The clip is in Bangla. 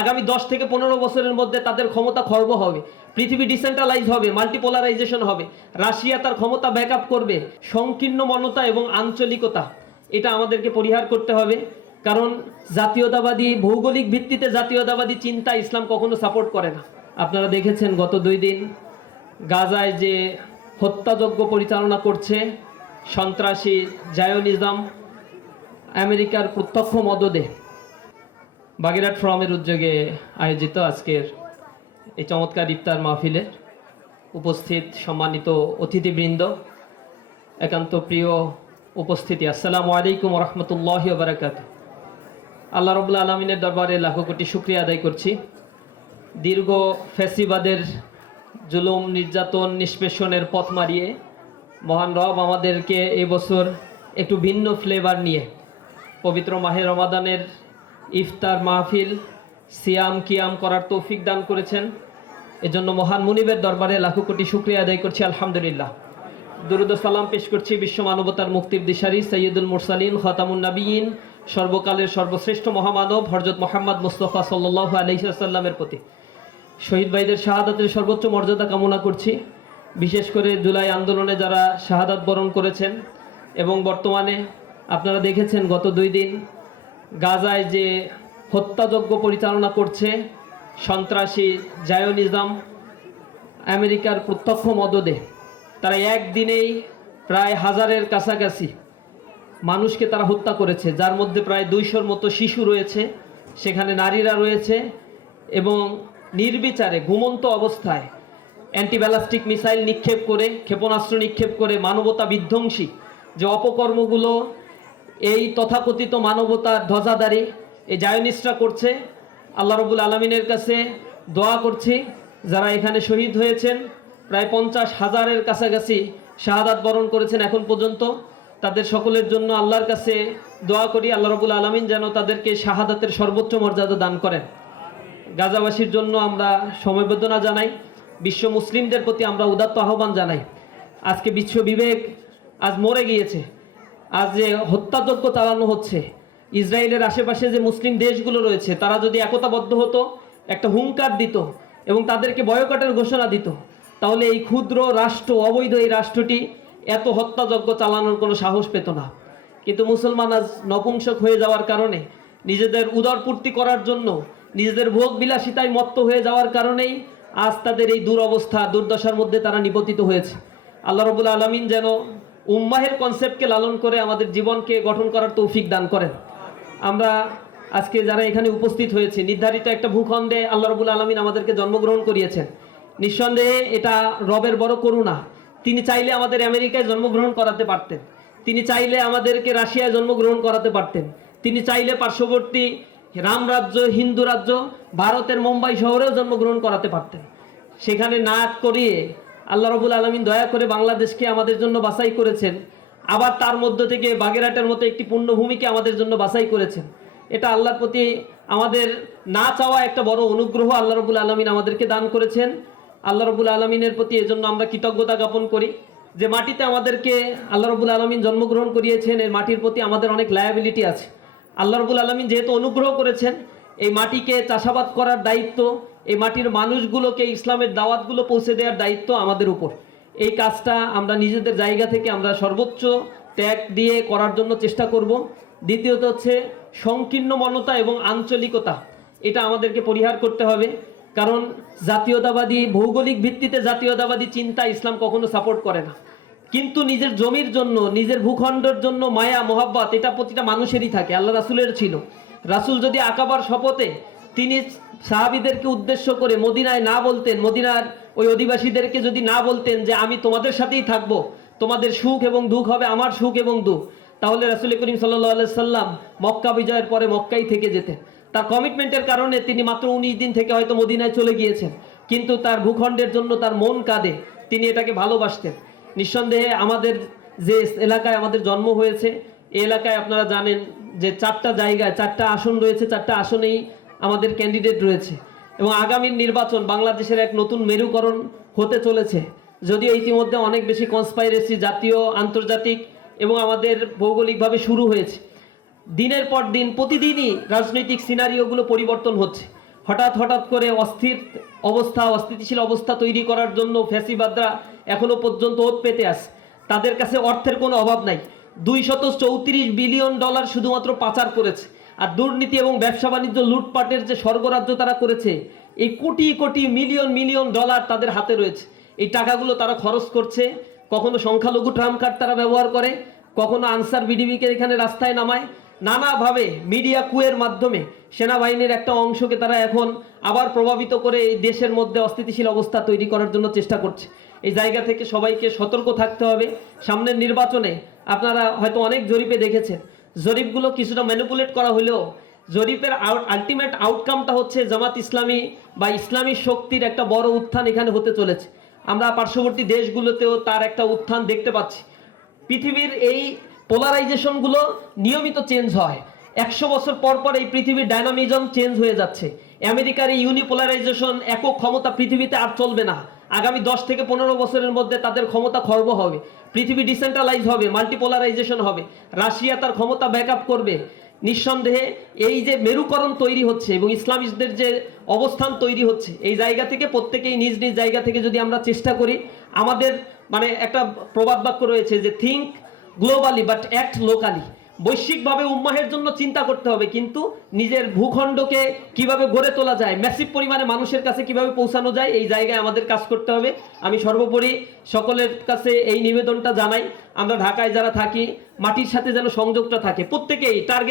আগামী 10 থেকে 15 বছরের মধ্যে তাদের ক্ষমতা খর্ব হবে, পৃথিবী ডিসেন্ট্রালাইজ হবে, মাল্টিপোলারাইজেশন হবে, রাশিয়া তার ক্ষমতা ব্যাকআপ করবে। সংকীর্ণ মনতা এবং আঞ্চলিকতা এটা আমাদেরকে পরিহার করতে হবে, কারণ জাতীয়তাবাদী ভৌগোলিক ভিত্তিতে জাতীয়তাবাদী চিন্তা ইসলাম কখনো সাপোর্ট করে না। আপনারা দেখেছেন গত 2 দিন গাজায় যে হত্যাযজ্ঞ পরিচালনা করছে সন্ত্রাসী জায়োনিজম, আমেরিকার প্রত্যক্ষ মদদে বাগেরহাট ফোরামের উদ্যোগে আয়োজিত আজকের এই চমৎকার ইফতার মাহফিলের উপস্থিত সম্মানিত অতিথিবৃন্দ, একান্ত প্রিয় উপস্থিতি, আসসালামু আলাইকুম রহমতুল্লাহি ওয়া বারাকাতুহু। আল্লাহ রাব্বুল আলামিনের দরবারে লাখো কোটি শুকরিয়া আদায় করছি। দীর্ঘ ফ্যাসিবাদের জুলুম নির্যাতন নিষ্পেষণের পথ মারিয়ে মহান রব আমাদেরকে এবছর একটু ভিন্ন ফ্লেভার নিয়ে পবিত্র মাহে রমাদানের ইফতার মাহফিল সিয়াম কিয়াম করার তৌফিক দান করেছেন। এজন্য মহান মুনিবের দরবারে লাখো কোটি শুকরিয়া আদায় করছি, আলহামদুলিল্লাহ। দুরুদ ও সালাম পেশ করছি বিশ্ব মানবতার মুক্তির দিশারি সৈয়দুল মুরসালিন খাতামুন নবিয়িন সর্বকালের সর্বশ্রেষ্ঠ মহামানব হযরত মুহাম্মদ মুস্তাফা সাল্লাল্লাহু আলাইহি ওয়াসাল্লামের প্রতি। শহীদ ভাইদের শাহাদাতের সর্বোচ্চ মর্যাদা কামনা করছি, বিশেষ করে জুলাই আন্দোলনে যারা শাহাদাত বরণ করেছেন। এবং বর্তমানে আপনারা দেখেছেন গত 2 দিন গাজায় যে হত্যাযজ্ঞ পরিচালনা করছে সন্ত্রাসী জায়োনিজম, আমেরিকার প্রত্যক্ষ মদদে, তারা একদিনেই প্রায় 1000-এর কাছাকাছি মানুষকে তারা হত্যা করেছে, যার মধ্যে প্রায় 200-র মতো শিশু রয়েছে, সেখানে নারীরা রয়েছে। এবং নির্বিচারে ঘুমন্ত অবস্থায় অ্যান্টিব্যালাস্টিক মিসাইল নিক্ষেপ করে, ক্ষেপণাস্ত্র নিক্ষেপ করে মানবতা বিধ্বংসী যে অপকর্মগুলো এই তথাকথিত মানবতার ধ্বজাধারী এই জায়োনিস্টরা করছে, আল্লাহ রাব্বুল আলামিনের কাছে দোয়া করছি যারা এখানে শহীদ হয়েছেন, প্রায় 50,000-এর কাছাকাছি শাহাদাত বরণ করেছেন এখন পর্যন্ত, তাদের সকলের জন্য আল্লাহর কাছে দোয়া করি আল্লাহ রাব্বুল আলামিন যেন তাদেরকে শাহাদাতের সর্বোচ্চ মর্যাদা দান করেন। গাজাবাসীর জন্য আমরা সমবেদনা জানাই, বিশ্ব মুসলিমদের প্রতি আমরা উদাত্ত আহ্বান জানাই। আজকে বিশ্ব বিবেক আজ মরে গিয়েছে। আজ যে হত্যাযজ্ঞ চালানো হচ্ছে, ইসরায়েলের আশেপাশে যে মুসলিম দেশগুলো রয়েছে তারা যদি একতাবদ্ধ হতো, একটা হুঙ্কার দিত এবং তাদেরকে বয়কটের ঘোষণা দিত, তাহলে এই ক্ষুদ্র রাষ্ট্র, অবৈধ এই রাষ্ট্রটি এত হত্যাযজ্ঞ চালানোর কোনো সাহস পেত না। কিন্তু মুসলমান আজ নপুংসক হয়ে যাওয়ার কারণে, নিজেদের উদরপূর্তি করার জন্য নিজেদের ভোগ বিলাসিতায় মত্ত হয়ে যাওয়ার কারণেই আজ তাদের এই দুরবস্থা, দুর্দশার মধ্যে তারা নিপতিত হয়েছে। আল্লাহ রাব্বুল আলামিন যেন উম্মাহের কনসেপ্টকে লালন করে আমাদের জীবনকে গঠন করার তৌফিক দান করেন। আমরা আজকে যারা এখানে উপস্থিত হয়েছে, নির্ধারিত একটা ভূখণ্ডে আল্লাহ রাব্বুল আলামিন আমাদেরকে জন্মগ্রহণ করিয়েছেন। নিঃসন্দেহে এটা রবের বড় করুণা। তিনি চাইলে আমাদের আমেরিকায় জন্মগ্রহণ করাতে পারতেন, তিনি চাইলে আমাদেরকে রাশিয়ায় জন্মগ্রহণ করাতে পারতেন, তিনি চাইলে পার্শ্ববর্তী রামরাজ্য, হিন্দু রাজ্য ভারতের মুম্বাই শহরেও জন্মগ্রহণ করাতে পারতেন। সেখানে না করিয়ে আল্লাহ রাব্বুল আলামিন দয়া করে বাংলাদেশকে আমাদের জন্য বাছাই করেছেন, আবার তার মধ্য থেকে বাগেরহাটের মতো একটি পুণ্যভূমিকে আমাদের জন্য বাছাই করেছেন। এটা আল্লাহর প্রতি আমাদের না চাওয়া একটা বড় অনুগ্রহ আল্লাহ রাব্বুল আলামিন আমাদেরকে দান করেছেন। আল্লাহ রাব্বুল আলামিনের প্রতি এজন্য আমরা কৃতজ্ঞতা জ্ঞাপন করি যে মাটিতে আমাদেরকে আল্লাহ রাব্বুল আলামিন জন্মগ্রহণ করিয়েছেন, এই মাটির প্রতি আমাদের অনেক লায়াবিলিটি আছে। আল্লাহ রাব্বুল আলামিন যেহেতু অনুগ্রহ করেছেন, এই মাটিকে চাষাবাদ করার দায়িত্ব, এই মাটির মানুষগুলোকে ইসলামের দাওয়াতগুলো পৌঁছে দেওয়ার দায়িত্ব আমাদের উপর। এই কাজটা আমরা নিজেদের জায়গা থেকে আমরা সর্বোচ্চ ত্যাগ দিয়ে করার জন্য চেষ্টা করব। দ্বিতীয়ত হচ্ছে সংকীর্ণ মনতা এবং আঞ্চলিকতা, এটা আমাদেরকে পরিহার করতে হবে, কারণ জাতীয়তাবাদী ভৌগোলিক ভিত্তিতে জাতীয়তাবাদী চিন্তা ইসলাম কখনো সাপোর্ট করে না। কিন্তু নিজের জমির জন্য, নিজের ভূখণ্ডের জন্য মায়া মোহাব্বত এটা প্রতিটা মানুষেরই থাকে, আল্লাহ রাসূলের ছিল। রাসূল যদি আকাবার শপথে তিনি সাহাবীদেরকে উদ্দেশ্য করে মদিনায় না বলতেন, মদিনার ওই অধিবাসীদেরকে যদি না বলতেন যে আমি তোমাদের সাথেই থাকবো, তোমাদের সুখ এবং দুঃখ হবে আমার সুখ এবং দুঃখ, তাহলে রাসূল করিম সাল্লাল্লাহু আলাইহি সাল্লাম মক্কা বিজয়ের পরে মক্কায় থেকে যেতেন। তার কমিটমেন্টের কারণে তিনি মাত্র 19 দিন থেকে হয়তো মদিনায় চলে গিয়েছেন, কিন্তু তার ভূখণ্ডের জন্য তার মন কাঁদে, তিনি এটাকে ভালোবাসতেন। নিঃসন্দেহে আমাদের যে এলাকায় আমাদের জন্ম হয়েছে, এই এলাকায় আপনারা জানেন যে 4টা জায়গায় 4টা আসন রয়েছে, 4টা আসনেই আমাদের ক্যান্ডিডেট রয়েছে এবং আগামীর নির্বাচন বাংলাদেশের এক নতুন মেরুকরণ হতে চলেছে। যদিও ইতিমধ্যে অনেক বেশি কনস্পাইরেসি জাতীয়, আন্তর্জাতিক এবং আমাদের ভৌগোলিকভাবে শুরু হয়েছে, দিনের পর দিন প্রতিদিনই রাজনৈতিক সিনারিওগুলো পরিবর্তন হচ্ছে। হঠাৎ হঠাৎ করে অস্থিতিশীল অবস্থা তৈরি করার জন্য ফ্যাসিবাদরা এখনো পর্যন্ত ওত পেতে আছে। তাদের কাছে অর্থের কোনো অভাব নাই। 234 বিলিয়ন ডলার শুধুমাত্র পাচার করেছে। আর দুর্নীতি এবং ব্যবসা বাণিজ্য লুটপাটের যে স্বর্গরাজ্য তারা করেছে, এই crore crore million million dollar তাদের হাতে রয়েছে। এই টাকাগুলো তারা খরচ করছে। কখনো সংখ্যালঘু ট্রাম্প কার্ড তারা ব্যবহার করে, কখনো আনসার বিডিবিকে এখানে রাস্তায় নামায়, নানাভাবে মিডিয়া কুয়ের মাধ্যমে সেনাবাহিনীর একটা অংশকে তারা এখন আবার প্রভাবিত করে এই দেশের মধ্যে অস্থিতিশীল অবস্থা তৈরি করার জন্য চেষ্টা করছে। এই জায়গা থেকে সবাইকে সতর্ক থাকতে হবে। সামনের নির্বাচনে আপনারা হয়তো অনেক জরিপে দেখেছেন, জরিপগুলো কিছুটা ম্যানিপুলেট করা হলেও জরিপের আলটিমেট আউটকামটা হচ্ছে জামাত ইসলামী বা ইসলামী শক্তির একটা বড় উত্থান এখানে হতে চলেছে। আমরা পার্শ্ববর্তী দেশগুলোতেও তার একটা উত্থান দেখতে পাচ্ছি। পৃথিবীর এই পোলারাইজেশনগুলো নিয়মিত চেঞ্জ হয়। 100 বছর পর পর এই পৃথিবীর ডায়নামিজম চেঞ্জ হয়ে যাচ্ছে। আমেরিকার এই ইউনিপোলারাইজেশন, একক ক্ষমতা পৃথিবীতে আর চলবে না। আগামী 10 থেকে 15 বছরের মধ্যে তাদের ক্ষমতা খর্ব হবে, পৃথিবী ডিসেন্ট্রালাইজ হবে, মাল্টিপোলারাইজেশন হবে। রাশিয়া তার ক্ষমতা ব্যাকআপ করবে। নিঃসন্দেহে এই যে মেরুকরণ তৈরি হচ্ছে এবং ইসলামিস্টদের যে অবস্থান তৈরি হচ্ছে, এই জায়গা থেকে প্রত্যেকেই নিজ নিজ জায়গা থেকে যদি আমরা চেষ্টা করি, আমাদের মানে একটা প্রবাদ বাক্য রয়েছে যে think globally but act locally. বৈশ্বিকভাবে উম্মাহের জন্য চিন্তা করতে হবে, কিন্তু নিজের ভূখণ্ডকে কিভাবে গড়ে তোলা যায়, ম্যাসিভ পরিমাণে মানুষের কাছে কিভাবে পৌঁছানো যায়, এই জায়গায় আমাদের কাজ করতে হবে। আমি সর্বোপরি সকলের কাছে এই নিবেদনটা জানাই, আমরা ঢাকায় যারা থাকি মাটির সাথে যেন সংযোগটা থাকে, প্রত্যেকেই টার্গেট